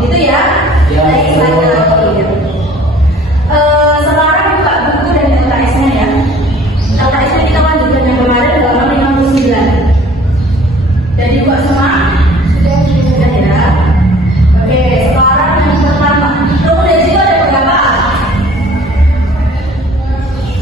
gitu ya. Baik, sekarang buka buku dan LKS-nya ya. LKS-nya kita lanjutkan yang kemarin halaman 59. Jadi buka semua? Sudah ya. Oke, sekarang yang pertama. Kamu dari situ ada berapa?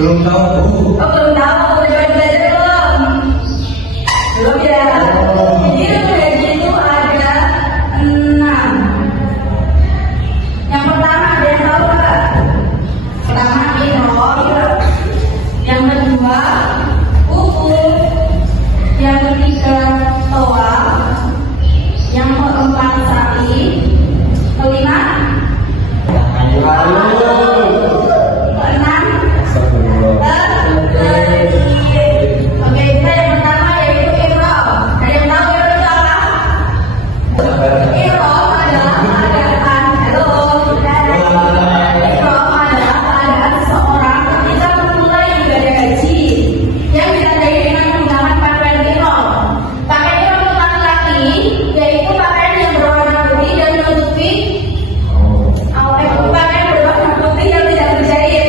Belum tahu Bu. Oh, belum tahu. Udah belajar belum? Belum ya. Jadi rekomendasi itu ada 6. Yang pertama ada yang tahu nggak? Pertama minor. Yang kedua ukur. Yang ketiga toa. Yang keempat sa'i. Kelima keenam. Oke, kita yang pertama yaitu iqra'. Ada yang tahu iqra' itu apa? Iqra' adalah keadaan. Halo. Iqra' adalah keadaan seseorang ketika memulai ibadah haji yang ditandai dengan menggunakan pakaian iqra'. Pakaian iqra' untuk laki-laki yaitu pakaian yang berwarna putih dan menutupi pakaian berwarna putih yang tidak berjahit.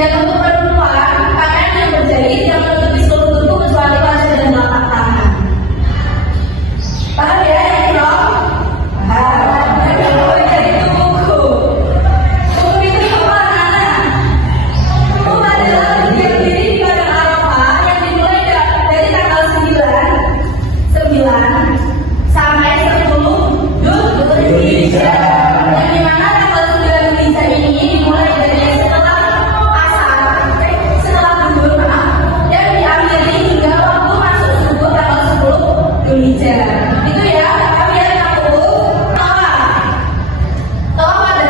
Dan untuk perempuan, pakaian yang berjahit yang menutupi seluruh tubuh kecuali wajah dan telapak tangan. Paham ya ini dong? Paham. Kalau dari itu buku. Buku itu apa anak-anak? Buku adalah berdiri di padang Arafah yang dimulai dari tanggal 9 sampai 10 Dzulhijjah. Yang dimana tanggal 9 Dzulhijjah ini dimulai dari setelah berdoa dan diakhiri hingga waktu masuk subuh tanggal 10 Dzulhijjah. Itu ya, kami yang tahu. Tahu ada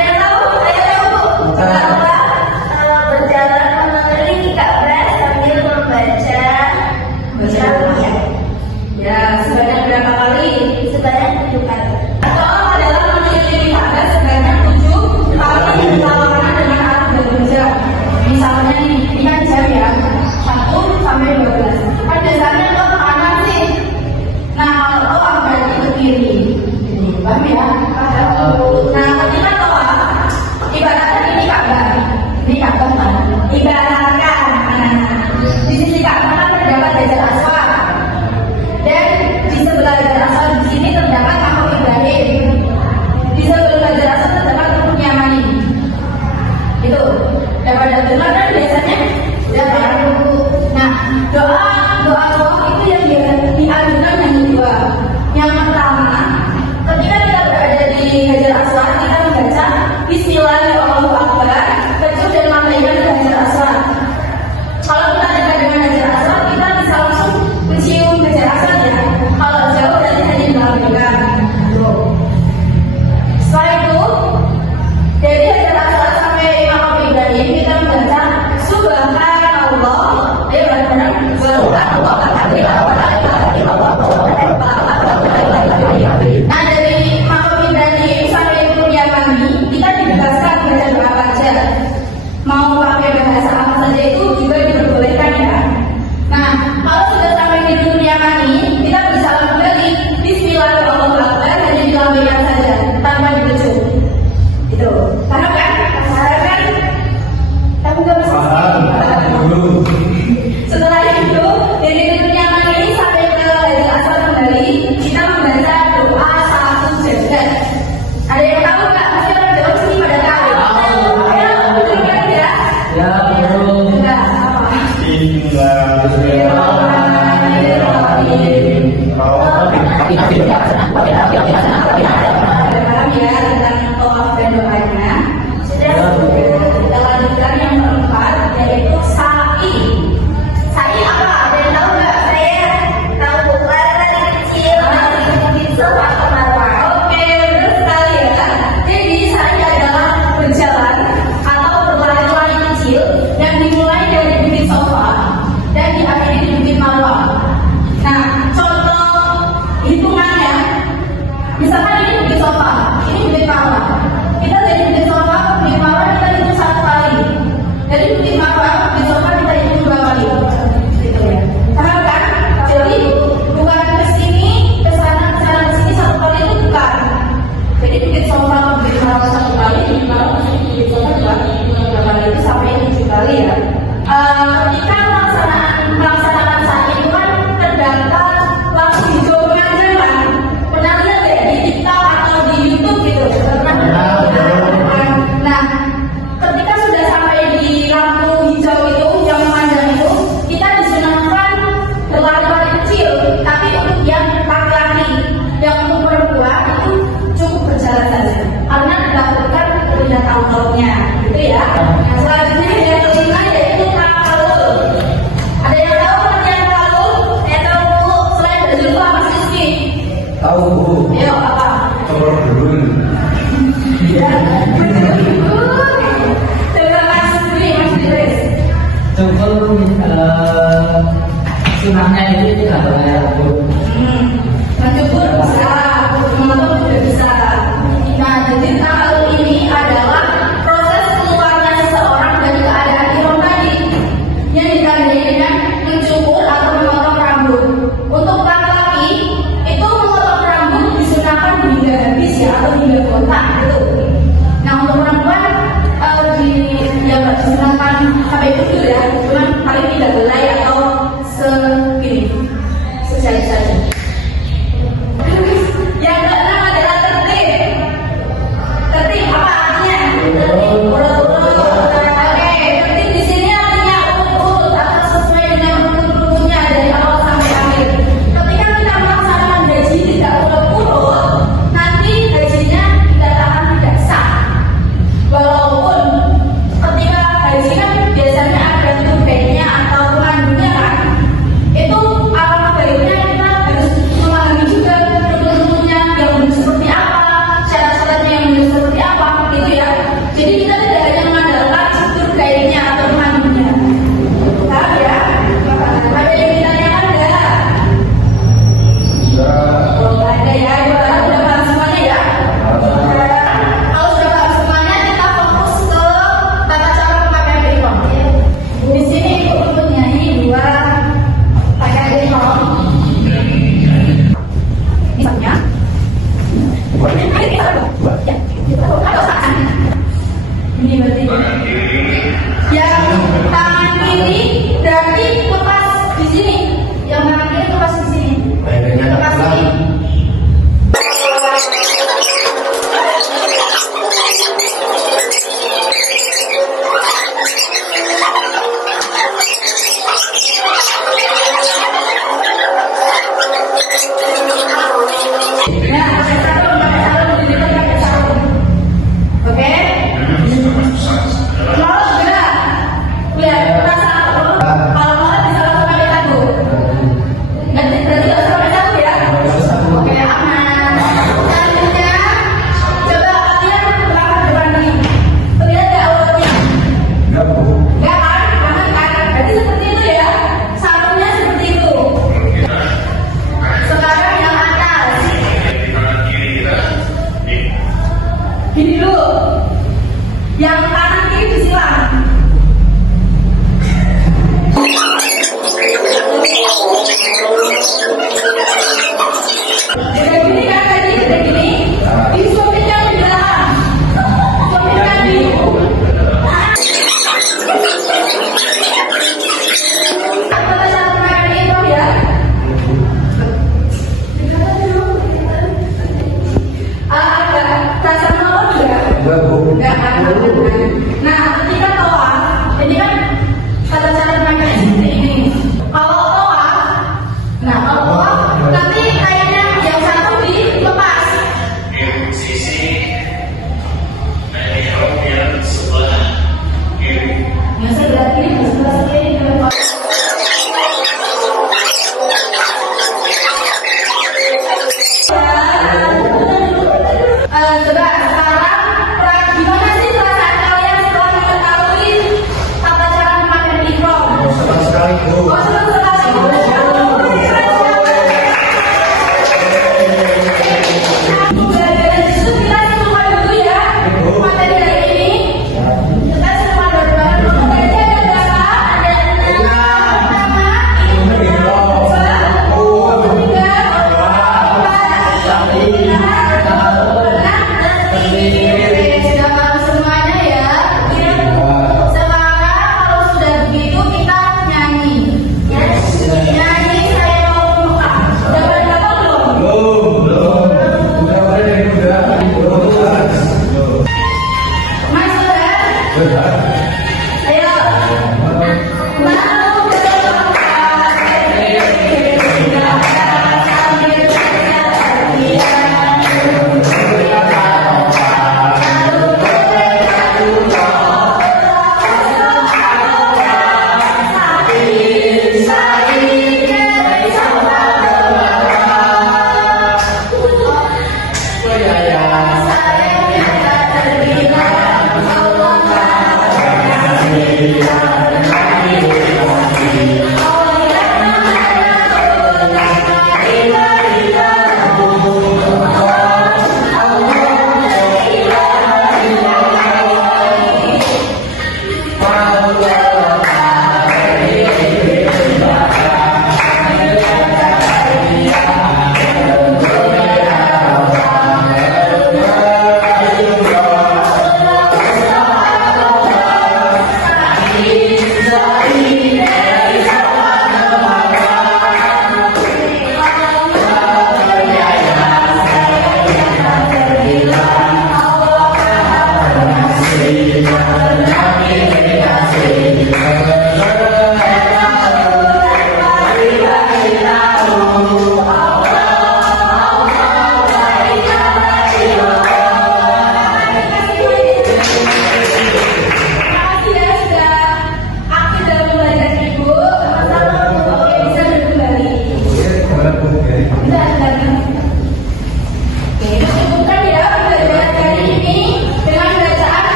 yang tahu? Saya tahu. Berjalan mengelilingi Ka'bah sambil membaca bacaan. Ya, sebanyak berapa kali? Sebanyak 7 kali. Tahu adalah mengelilingi Ka'bah sebanyak 7 kali berlawanan dengan arah berbeda. Misalnya nih, ini kan jam ya, 1 sampai 12. Kan dasarnya tuh kanan sih. Nah, kalau toa berarti ke kiri. Paham ya? Nah, ketika toa, ibaratkan ini Ka'bah. Ini Ka'bah kan? Ibaratkan, di sisi Ka'bah kan terdapat Hajar Aswad. Dan di sebelah Hajar Aswad di sini terdapat Maqam Ibrahim. Di sebelah Hajar Aswad terdapat Rukun Yamani. Itu. Daripada dengar kan biasanya sudah baru. Nah, doa itu yang diajukan yang kedua. Yang pertama, ketika kita berada di Hajar Aswad, kita membaca Bismillahirrahmanirrahim, baju dan lambaikan ke Hajar Aswad. Kalau kita dekat dengan Hajar Aswad, kita bisa langsung mencium Hajar Aswad ya. Kalau jauh berarti hanya dilambaikan. Setelah itu, dari Hajar Aswad sampai Maqam Ibrahim kita membaca Subhanallah. Ayo bareng-bareng. Subhanallah. Nah, dari Maqam Ibrahim sampai Rukun Yamani kita dibebaskan baca doa apa aja. Mau pakai bahasa apa saja itu juga diperbolehkan ya. Nah, kalau sudah sampai di Rukun Yamani kita bisa kembali Bismillahirrahmanirrahim hanya dilambaikan saja tanpa dibecut. Itu. Paham kan? Paham kan? Kamu gak bisa. Setelah itu dari Rukun Yamani ini sampai ke Hajar Aswad kembali kita membaca doa satu sujud. Ada yang tahu nggak? Pasti orang Jawa sini pada tahu. Ayo, dengarkan ya. Ya, belum. Enggak, apa? Bismillahirrahmanirrahim. Ada paham ya tentang tawaf dan doanya? Sudah. Kita lanjutkan yang keempat yaitu sa'i. Sa'i apa? Ada yang tahu nggak? Saya tahu. Lari kecil, mungkin Safa ke Marwah. Oke, benar sekali ya. Coba Mas Dwi, Mas Dwi. Cukup sunahnya itu tidak boleh Bu. Mencukur bisa, mengatur juga bisa. Nah, jadi tahun ini adalah proses keluarnya seseorang dari keadaan iron tadi yang ditandai dengan mencukur atau memotong rambut. Untuk laki-laki itu memotong rambut disunahkan hingga habis ya atau hingga botak gitu. Nah, untuk perempuan ya nggak disunahkan sampai itu ya, cuman paling tidak belai atau segini, sejari saja. Yang keenam adalah tertib. Tertib apa artinya? Tertib urut-urut. Oke, tertib di sini artinya urut-urut atau sesuai dengan urut-urutnya dari awal sampai akhir. Ketika kita melaksanakan gaji tidak urut-urut, nanti gajinya dikatakan tidak sah. Walaupun ketika gaji kan biasanya ada tumpengnya atau pemandunya kan, itu alangkah baiknya kita harus memahami juga urut-urutnya yang benar seperti apa, syarat-syaratnya yang benar seperti apa, gitu ya. Jadi kita tidak hanya mengandalkan struktur gajinya atau pemandunya. Paham ya? Ada yang ditanyakan enggak? Oh, ada ya. Udah paham semuanya ya? Kalau sudah paham semuanya, kita fokus ke tata cara pemakaian uniform. Di sini Ibu mempunyai dua pakaian uniform. Misalnya, ini berarti yang tangan kiri berarti lepas di sini, yang tangan kiri lepas di sini, lepas sini. Ya, pakai sarung, di depan pakai sarung. Oke? Mau enggak? Lihat, rasa kalau mau bisa langsung pakai sabu. Berarti nggak usah pakai sabu ya? Oke, aman. Selanjutnya, coba kalian belakang depan nih. Terlihat nggak auratnya? Enggak Bu. Nggak kan? Aman kan? Berarti seperti itu ya. Sarungnya seperti itu. Sekarang yang atas. Gini dulu. Yang kanan kiri disilang. Udah gini kan tadi? Udah gini? Disuapinnya di belakang. Suapinkan di. Apa cara memakai itu ya? Ada rasa menolak enggak? Enggak Bu. Enggak kan? Nah,